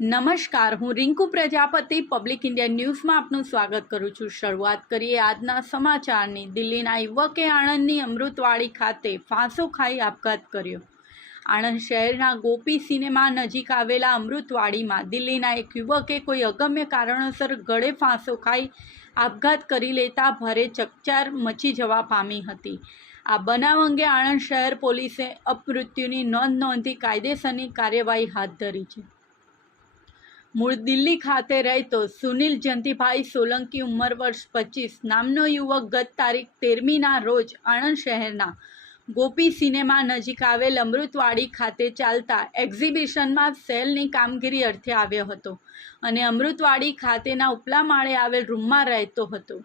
નમસ્કાર, હું Rinku Prajapati public India ન્યૂઝમાં આપનું સ્વાગત કરું છું। શરૂઆત કરીએ આજના સમાચારની। દિલ્હીના યુવકે આણંદની અમૃતવાડી ખાતે ફાંસો ખાઈ આપઘાત કર્યો। આણંદ શહેરના ગોપી સિનેમા નજીક આવેલા અમૃતવાડીમાં દિલ્હીના એક યુવકે કોઈ અગમ્ય કારણોસર ગળે ફાંસો ખાઈ આપઘાત કરી લેતા ભારે ચકચાર મચી જવા પામી હતી। આ બનાવ અંગે આણંદ શહેર પોલીસે અપમૃત્યુની નોંધ નોંધી કાયદેસરની કાર્યવાહી હાથ ધરી છે। મૂળ દિલ્હી ખાતે રહેતો સુનિલ જયંતિભાઈ સોલંકી ઉંમર વર્ષ 25 નામનો યુવક ગત તારીખ 13મીના રોજ આણંદ શહેરના ગોપી સિનેમા નજીક આવેલ અમૃતવાડી ખાતે ચાલતા એક્ઝિબિશનમાં સેલની કામગીરી અર્થે આવ્યો હતો અને અમૃતવાડી ખાતેના ઉપલા માળે આવેલ રૂમમાં રહેતો હતો।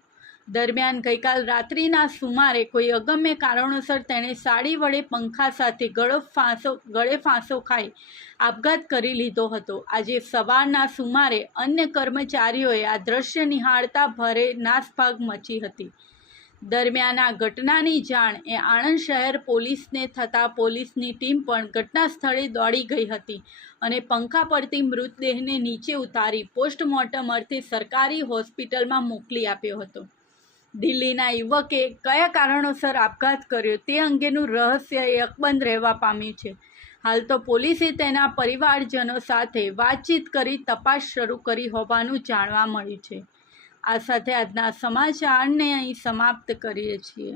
દરમિયાન ગઈકાલ રાત્રિના સુમારે કોઈ અગમ્ય કારણોસર તેણે સાડી વડે પંખા સાથે ગળે ફાંસો ખાઈ આપઘાત કરી લીધો હતો। આજે સવારના સુમારે અન્ય કર્મચારીઓએ આ દ્રશ્ય નિહાળતા ભારે નાસભાગ મચી હતી। દરમિયાન આ ઘટનાની જાણ આણંદ શહેર પોલીસને થતાં પોલીસની ટીમ પણ ઘટના સ્થળે દોડી ગઈ હતી અને પંખા પરથી મૃતદેહને નીચે ઉતારી પોસ્ટમોર્ટમ અર્થે સરકારી હોસ્પિટલમાં મોકલી આપ્યો હતો। દિલ્હીના યુવકે કયા કારણોસર આપઘાત કર્યો તે અંગેનું રહસ્ય અકબંધ રહેવા પામ્યું છે। હાલ તો પોલીસે તેના પરિવારજનો સાથે વાતચીત કરી તપાસ શરૂ કરી હોવાનું જાણવા મળ્યું છે। આ સાથે આજના સમાચારને અહીં સમાપ્ત કરીએ છીએ।